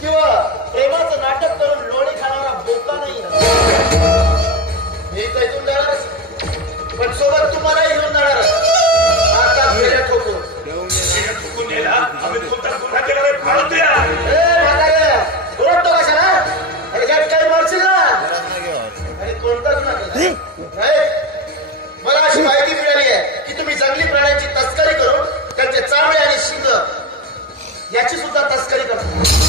किंवा प्रेमाचं नाटक करून लोणी खाणारा बोका नाही मी तर घेऊन पण सोबत तुम्हाला घेऊन जाणार आता फेऱ्या ठोकू ठोकून. नेला काय काही ना? अरे कोणता मला अशी माहिती मिळाली आहे की तुम्ही जंगली प्राण्यांची तस्करी करून त्यांचे चामडे आणि शिंग याची सुद्धा तस्करी करतात.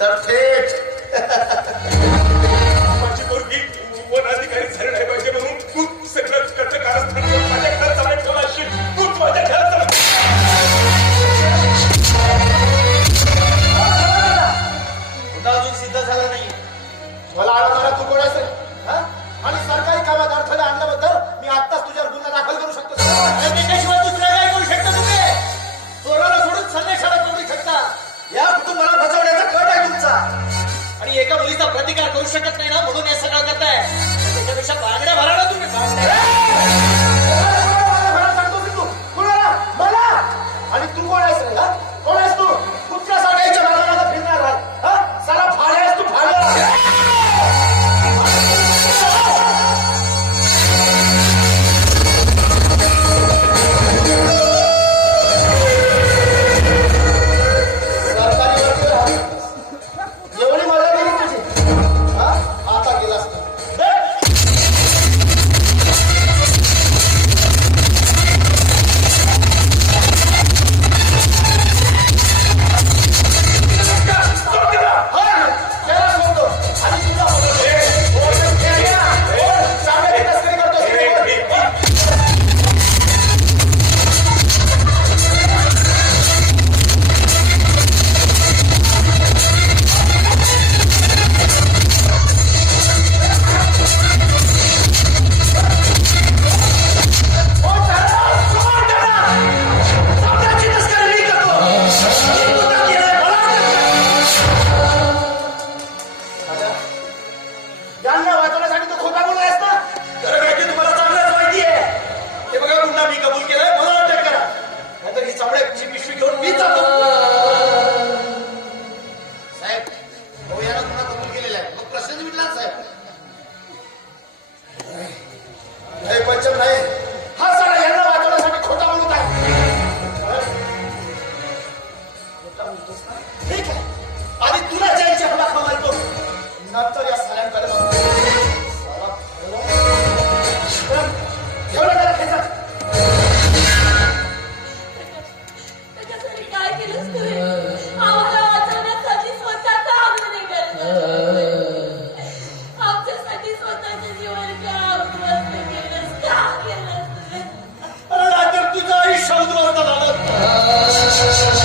Tá the fish. प्रतिकार करू शकत नाही ना म्हणून हे सगळं करताय. त्याच्यापेक्षा बांगड्या भरा ना तुम्ही बांगड्या. प्राण्यांना वाचवण्यासाठी तो खोटा बोलला आहेस ना काय तुम्हाला चांगलंच माहिती आहे. हे बघा पुन्हा मी कबूल केलाय. मला अटक करा. नाहीतर ही चांगल्याची पिशवी घेऊन मी जातो साहेब भाऊ याला पुन्हा कबूल केलेला आहे. मग प्रश्न मिटला साहेब? नाही पंचम नाही. Jesus.